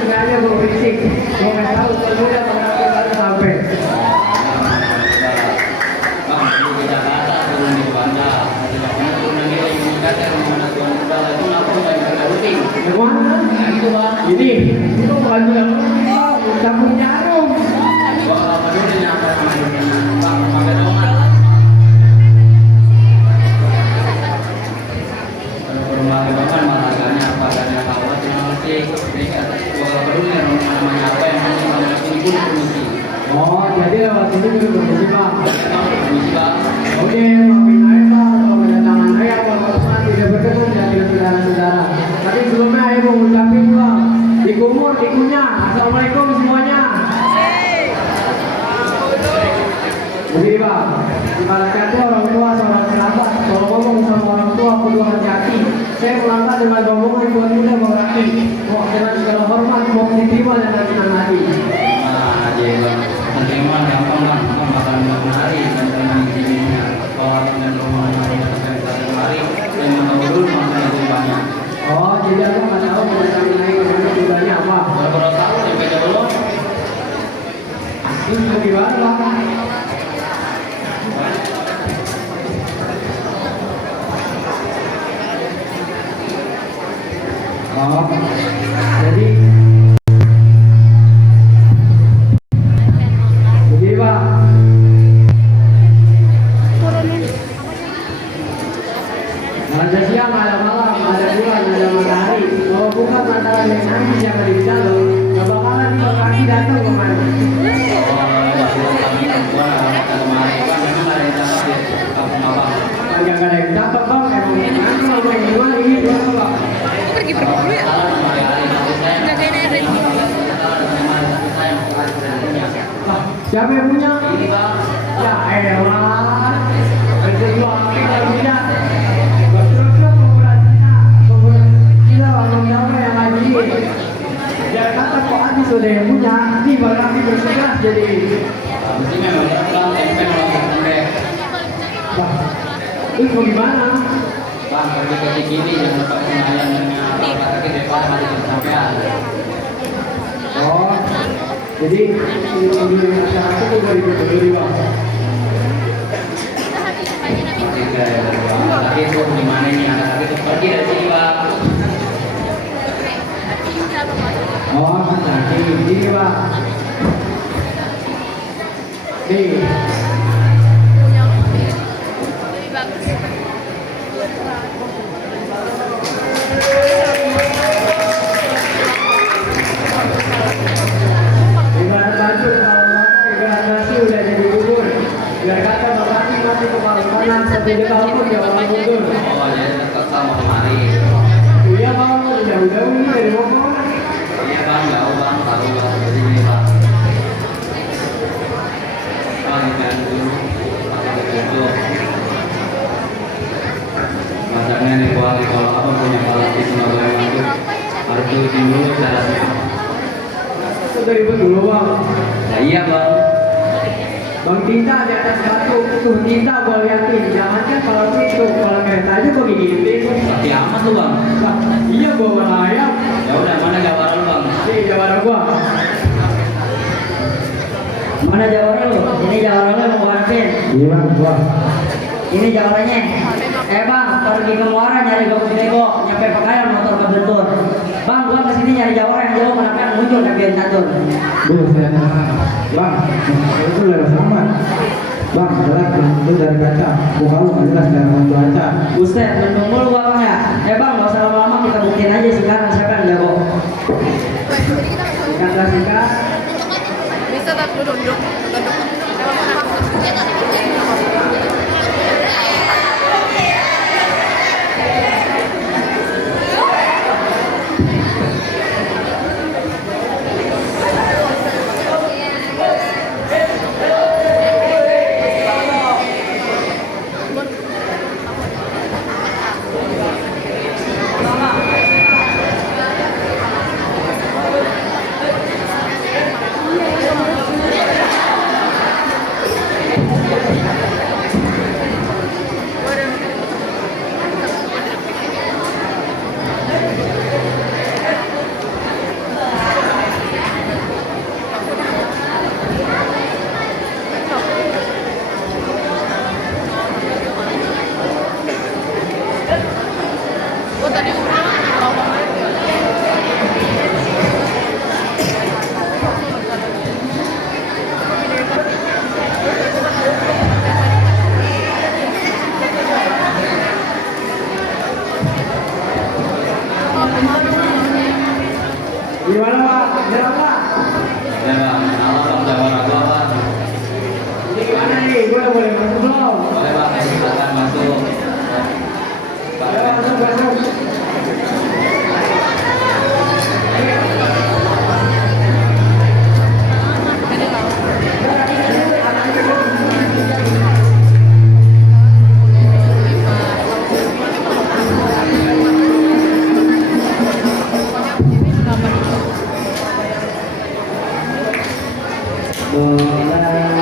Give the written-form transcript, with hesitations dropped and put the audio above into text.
sengaja gue berisik. Gue nggak tahu sebenarnya kemana sampai. Bang, di Jakarta turun di Juanda. Turun lagi yang kata mana tuan muda lagi apa nggak rutin. Gimana? Nah itu bang. Ini itu bukan bilang campur jarum. Wah, peduli nyampe sama ini. Bang, pakai dongan. Kalau ke rumah dongan malah agaknya apa agaknya kawat yang mesti. Ini kata gua peduli namanya apa yang penting kalau ini pun permisi. Oh, jadi lewat sini juga permisi bang. Permisi bang. Oke, maafin aja bang kalau kedatangan saya bapak tidak bertemu jadi saudara-saudara. Tapi sebelumnya saya mau ngucapin bang, dikumur, dikunyah. Assalamualaikum semuanya. Jadi bang, ibaratnya orang tua seorang sahabat. Kalau ngomong sama orang tua kudu hati-hati. Saya melangkah dengan rombongan tuan muda Bang Raki. Mau dengan segala hormat mau diterima dan senang hati. Nah, jadi bang, penting mah gampang bang, bang bakal menari dan dengan izinnya. Kalau dengan rombongan yang sampai kemari, yang mau dulu maksudnya itu banyak. Oh, jadi aku nggak tahu mau cari naik ke mana tujuannya apa. Baru tahu sampai jauh. Ini gimana bang? Oh, jadi Pak. Ada siang, ada malam, ada bulan, ada matahari. Kalau bukan antara yang nanti siapa di dalam, gak bakalan kaki datang kemana. Gak ada yang dapat bang, emang nanti kalau yang gimana ini gimana bang? Aku pergi berburu ya? Jagain Erin. Siapa yang punya? Ya elah. Ada dua kita punya. Betul-betul kita orang Jawa yang lagi. Ya kata kok Adi sudah yang punya, ini baru Adi bersegas jadi. Mesti memang bang, tempe sampai. Itu mau gimana? Bang, pergi ke Cikini yang dapat pengayaan dengan apa ke depan hari kesampaian. Oh, jadi ini acara itu dari berdiri bang. Lagi itu di mana ini anak itu pergi dari sini bang. Oh, nanti ini bang. Nih. Satu juta pun ya orang mundur. Oh, jadi dekat sama kemari. Iya bang, jauh-jauh ini dari Bogor. Iya bang, jauh bang, tahu bang dari sini bang. Bang, jangan dulu, pakai dulu. Masaknya nih kuali kalau apa punya kalau di Surabaya itu harus turutin dulu syaratnya. Itu dari dulu bang. Nah, iya bang. Bang tinta di atas batu, tuh tinta gua liatin. Jangankan kalau itu, kalau kereta aja gua gigitin. Tapi amat tuh bang. Bah, iya gua melayang. Ya udah, mana jawara lu bang? Nih jawara gua. Mana jawara lu? Ini jawara lu mau warpin. Iya bang, gua. Ini jawarannya. Bang, pergi ke Muara nyari gabung bego, nyampe Pekayon motor kebentur. Bang, gua kesini nyari jawara yang jauh kenapa yang muncul tapi yang catur. Buset. Bang, itu udah sama. Bang, jelas itu dari kaca. Muka lu nggak jelas dari cuaca. Buset, mendung mulu gua bang ya. Bang, gak usah lama-lama kita buktiin aja sekarang siapa yang jago. Sikat. Bisa tak duduk. Gimana Pak? Jalan Pak? Ya bang, nama bang jawara gua bang. Ini gimana nih? Gue udah boleh masuk belum? Boleh bang, silakan masuk. Ayo masuk, masuk. Mulai